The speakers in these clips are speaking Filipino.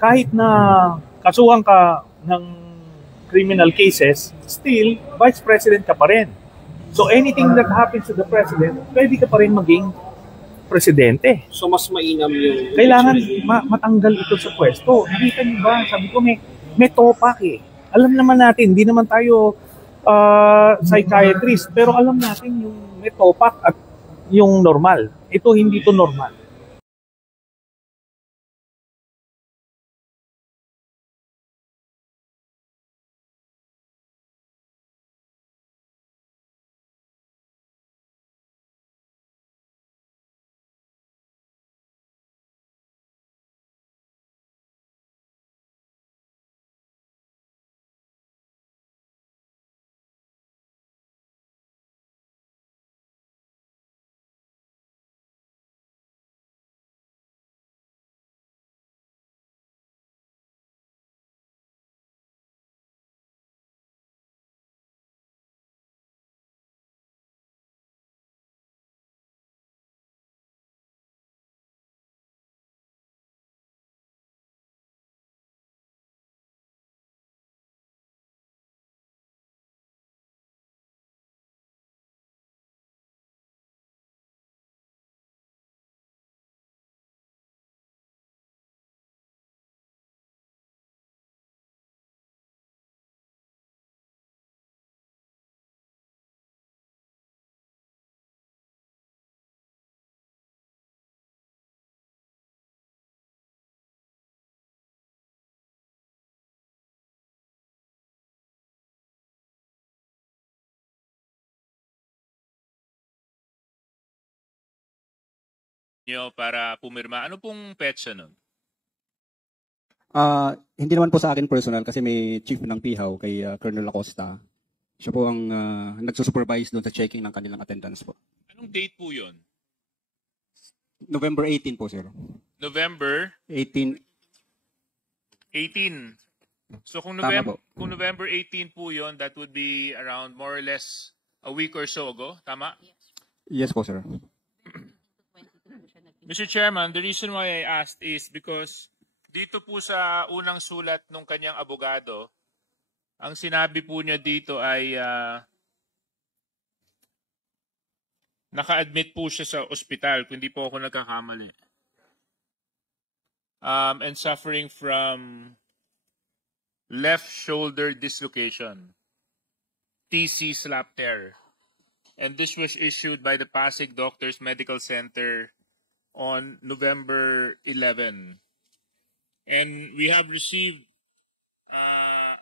kahit na kasuhan ka ng criminal cases, still, Vice President ka pa rin. So anything that happens to the President, pwede ka pa rin maging presidente. So mas mainam yung... Kailangan matanggal ito sa pwesto. Nakita niyo ba? Sabi ko, may topak eh. Alam naman natin, hindi naman tayo psychiatrist, pero alam natin yung may topak at yung normal. Ito, hindi to normal. Para pumirma. Ano pong petsa nun? Hindi naman po sa akin personal kasi may chief ng PIHAW kay Colonel Acosta. Siya po ang nagsusupervise doon sa checking ng kanilang attendance po. Anong date po yun? November 18 po, sir. November 18. 18. So kung November 18 po yun, that would be around more or less a week or so ago. Tama? Yes po, sir. Mr. Chairman, the reason why I asked is because dito po sa unang sulat ng kanyang abogado, ang sinabi po niya dito ay naka-admit po siya sa ospital, kung hindi po ako nagkakamali. And suffering from left shoulder dislocation, TC slap tear. And this was issued by the Pasig Doctors Medical Center on November 11. And we have received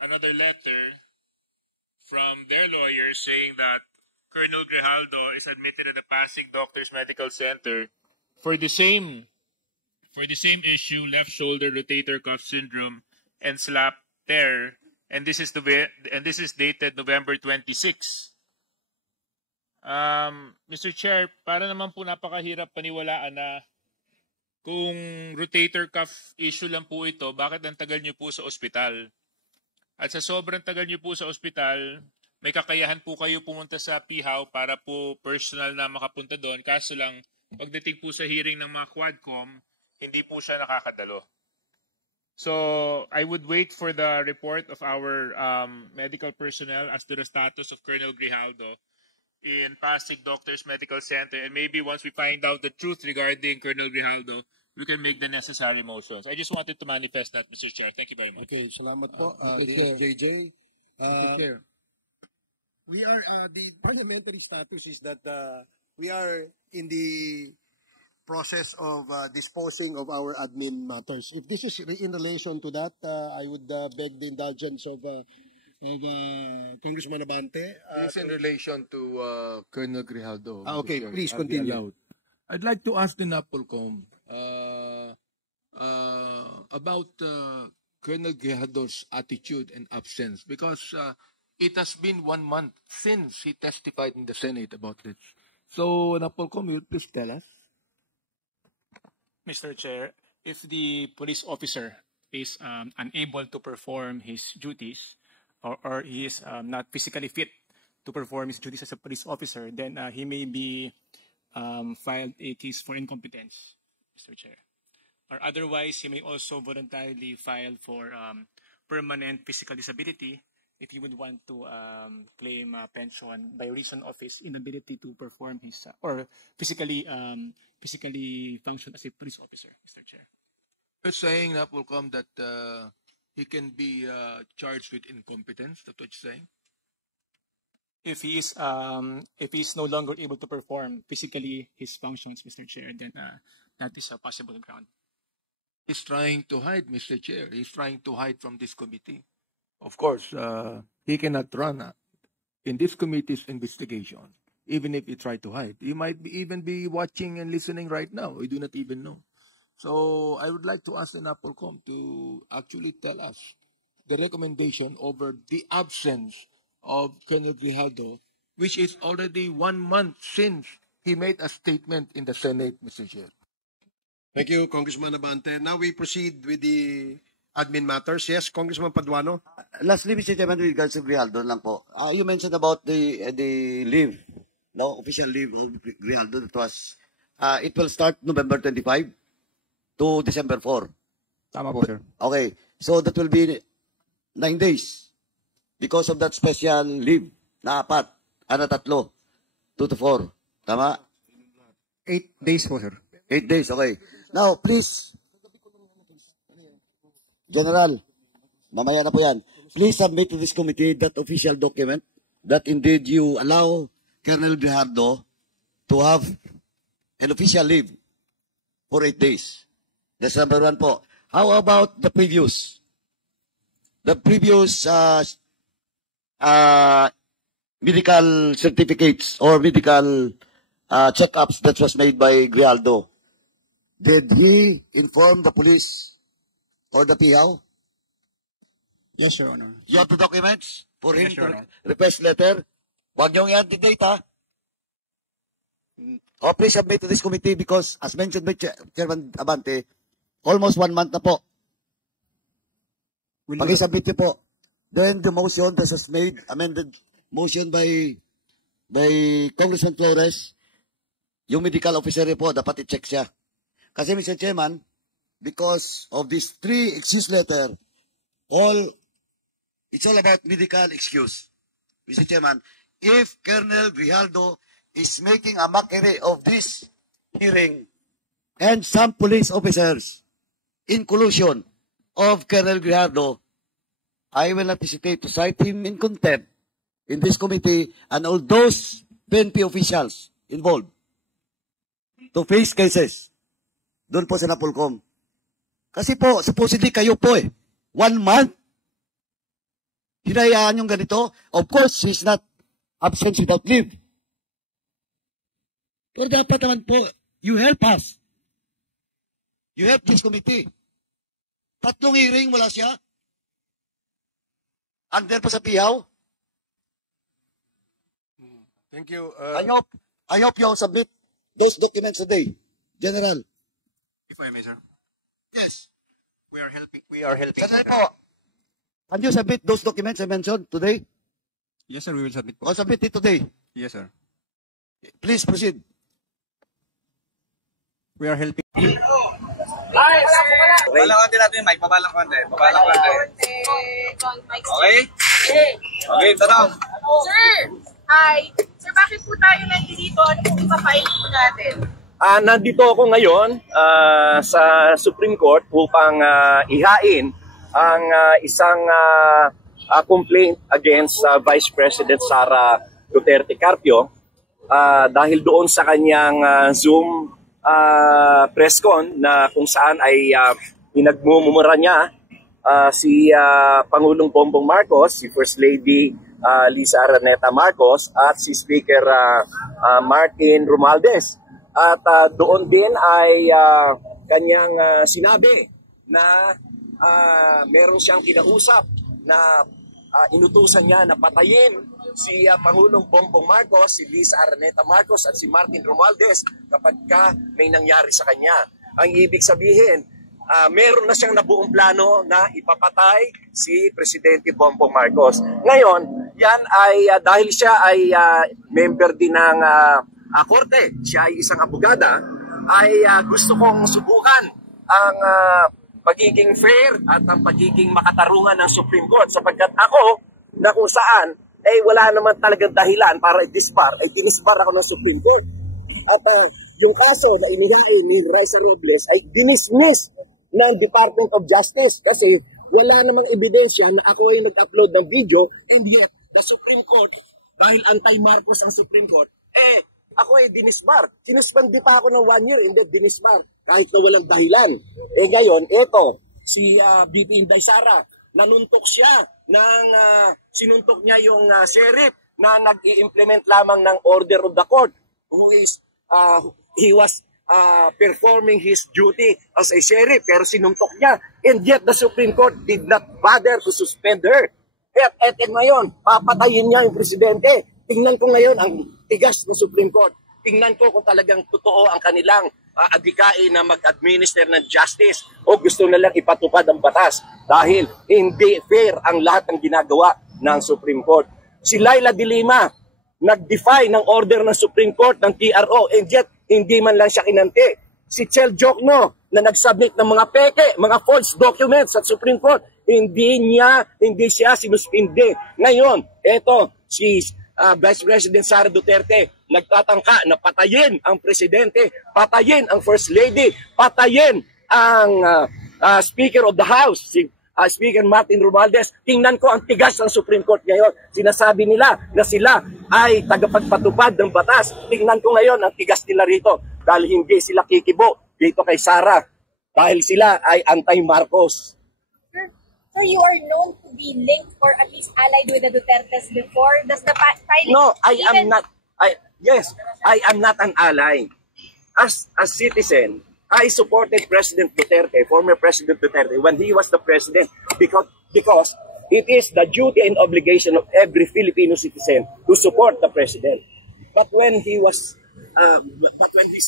another letter from their lawyer saying that Colonel Grijaldo is admitted at the Pasig Doctors Medical Center for the same issue, left shoulder rotator cuff syndrome and slap tear. And this is dated November 26. Mr. Chair, para naman po napakahirap paniwalaan na kung rotator cuff issue lang po ito, bakit ang tagal niyo po sa ospital? At sa sobrang tagal niyo po sa ospital, may kakayahan po kayo pumunta sa PIHAW para po personal na makapunta doon. Kaso lang, pagdating po sa hearing ng mga Quadcom, hindi po siya nakakadalo. So, I would wait for the report of our medical personnel as to the status of Colonel Grijaldo in Pasig Doctors Medical Center, and maybe once we find out the truth regarding Colonel Grijaldo, we can make the necessary motions. I just wanted to manifest that, Mr. Chair. Thank you very much. Okay, salamat po. JJ. Chair. We are, the parliamentary status is that we are in the process of disposing of our admin matters. If this is in relation to that, I would beg the indulgence of Congressman Abante. This is in relation to Colonel Grijaldo. Okay, please continue. I'd like to ask the NAPOLCOM about Colonel Grijaldo's attitude and absence, because it has been 1 month since he testified in the Senate about this. So, NAPOLCOM, will you please tell us? Mr. Chair, if the police officer is unable to perform his duties, or he is not physically fit to perform his duties as a police officer, then he may be filed a case for incompetence, Mr. Chair. or otherwise he may also voluntarily file for permanent physical disability if he would want to claim pension by reason of his inability to perform his or physically function as a police officer, Mr. Chair. You're saying, Napolcom, that he can be charged with incompetence. That's what you're saying? If he is no longer able to perform physically his functions, Mr. Chair, then that is a possible ground. He's trying to hide, Mr. Chair. He's trying to hide from this committee. Of course, he cannot run in this committee's investigation, even if he tried to hide. He might even be watching and listening right now. We do not even know. So I would like to ask the Napolcom to actually tell us the recommendation over the absence of Colonel Grijaldo, which is already 1 month since he made a statement in the Senate, Mr. Chair. Thank you, Congressman Abante. Now we proceed with the admin matters. Yes, Congressman Paduano. Lastly, Mr. Chairman, with regards to Grijaldo lang po. You mentioned about the leave, no, official leave of Grijaldo. That was, it will start November 25 to December 4. Tama po, sir. Okay, so that will be 9 days because of that special leave na 4, na 3, 2 to 4. Tama? 8 days po, sir. 8 days, okay. Now, please, General, mamaya na po yan. Please submit to this committee that official document that indeed you allow Colonel Grijaldo to have an official leave for 8 days. That's number 1 po. How about the previous? The previous medical certificates or medical checkups that was made by Grijaldo. Did he inform the police or the PIAO? Yes, Your Honor. You have the documents for him Yes, Your to Honor. request letter? Huwag niyong i-antidate, ha? Oh, please submit to this committee because, as mentioned by Chairman Abante, almost 1 month na po. Pag-submit niyo po. Then the motion that was made, amended motion by Congressman Flores, yung medical officer po, dapat i-check siya. Kasi, Mr. Chairman, because of these 3 excuse letter, it's all about medical excuse. Mr. Chairman, if Colonel Grijaldo is making a mockery of this hearing and some police officers in collusion of Colonel Grijaldo, I will not hesitate to cite him in contempt in this committee and all those PNP officials involved to face cases doon po sa Napolcom. Kasi po, supposedly kayo po 1 month, hinayaan yung ganito. Of course, he's not absent without leave. Pero dapat naman po, you help us. You help this committee. 3 hearing, wala siya. Under pa sa PIAO. Thank you. I hope you submit those documents today. General. If I may, sir. Yes. We are helping. Sandali po. Can you submit those documents I mentioned today? Yes, sir. We will submit po. Or submit it today. Yes, sir. Please proceed. We are helping. Pabalang konti natin, Mike. Pabalang konti. Okay? Okay, tanong. Sir! Hi! Sir, bakit po tayo nandito? Ano po ipafile po natin? Nandito ako ngayon sa Supreme Court upang ihain ang isang complaint against Vice President Sara Duterte Carpio dahil doon sa kanyang Zoom press con na kung saan ay pinagmumura niya si Pangulong Bongbong Marcos, si First Lady Lisa Araneta Marcos at si Speaker Martin Romualdez. At doon din ay kanyang sinabi na meron siyang kinausap na inutusan niya na patayin si Pangulong Bongbong Marcos, si Lisa Araneta Marcos at si Martin Romualdez kapag may nangyari sa kanya. Ang ibig sabihin, meron na siyang nabuong plano na ipapatay si Presidente Bongbong Marcos. Ngayon, yan ay dahil siya ay member din ng korte, siya ay isang abogada, ay gusto kong subukan ang pagiging fair at ang pagiging makatarungan ng Supreme Court, sapagkat ako na kung saan wala naman talagang dahilan para i-disbar, dinisbar ako ng Supreme Court. At yung kaso na inihain ni Raisa Robles ay dinismiss ng Department of Justice kasi wala namang ebidensya na ako ay nag-upload ng video, and yet the Supreme Court, dahil anti-Marcos ang Supreme Court, ako ay dinisbar. Sinuspandi pa ako ng 1 year, hindi dinisbar kahit na walang dahilan. Ngayon, eto, si BP Inday Sara, nanuntok siya sinuntok niya yung sheriff na nag-i-implement lamang ng order of the court, who is he was performing his duty as a sheriff, pero sinuntok niya, and yet the Supreme Court did not bother to suspend her. At ngayon, papatayin niya yung presidente. Tingnan ko ngayon ang tigas ng Supreme Court. Tingnan ko kung talagang totoo ang kanilang adhikain na mag-administer ng justice o gusto na lang ipatupad ang batas dahil hindi fair ang lahat ng ginagawa ng Supreme Court. Si Laila de Lima, nag-defy ng order ng Supreme Court ng TRO, and yet hindi man lang siya kinante. Si Chel Jokno na nag-submit ng mga peke, mga false documents sa Supreme Court, hindi siya sinuspinde. Ngayon, eto, si Vice President Sara Duterte nagtatangka na patayin ang presidente, patayin ang First Lady, patayin ang Speaker of the House, si Speaker Martin Romualdez. Tingnan ko ang tigas ng Supreme Court ngayon. Sinasabi nila na sila ay tagapagpatupad ng batas. Tingnan ko ngayon ang tigas nila rito dahil hindi sila kikibo dito kay Sara dahil sila ay anti-Marcos. So you are known to be linked or at least allied with the Dutertes before. Does the filing? No, I am not. I am not an ally. As a citizen, I supported President Duterte, former President Duterte, when he was the president, because it is the duty and obligation of every Filipino citizen to support the president. But when his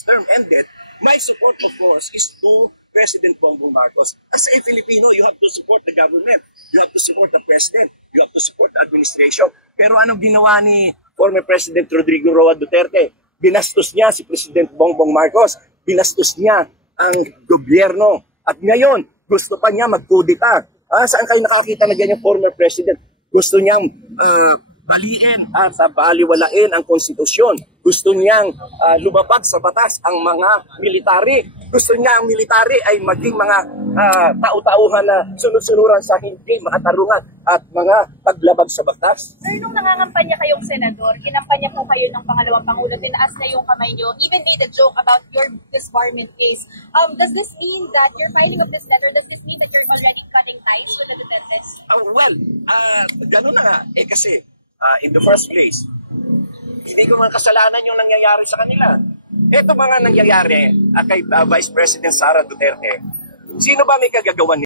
term ended, my support, of course, is to President Bongbong Marcos. As a Filipino, you have to support the government. You have to support the president. You have to support the administration. Pero anong ginawa ni former President Rodrigo Roa Duterte? Binastos niya si President Bongbong Marcos. Binastos niya ang gobyerno. At ngayon, gusto pa niya magkudita. Saan kayo nakakita na ganyan former president? Gusto niyang baliin at baliwalain ang konstitusyon. Gusto niyang lumabag sa batas ang mga military. Gusto niya ang military ay maging mga tao-tauhan na sunod-sunuran sa hindi makatarungan at mga paglabag sa batas. Sir, nung nangangampanya kayong senador, kinampanya po kayo ng pangalawang pangulo, tinaas na yung kamay nyo, even made a joke about your disbarment case. Does this mean that you're filing of this letter, does this mean that you're already cutting ties with the Dutertes? Ganun na nga. Kasi in the first place, hindi ko man kasalanan yung nangyayari sa kanila. Ito mga nangyayari kay Vice President Sara Duterte. Sino ba may kagagawan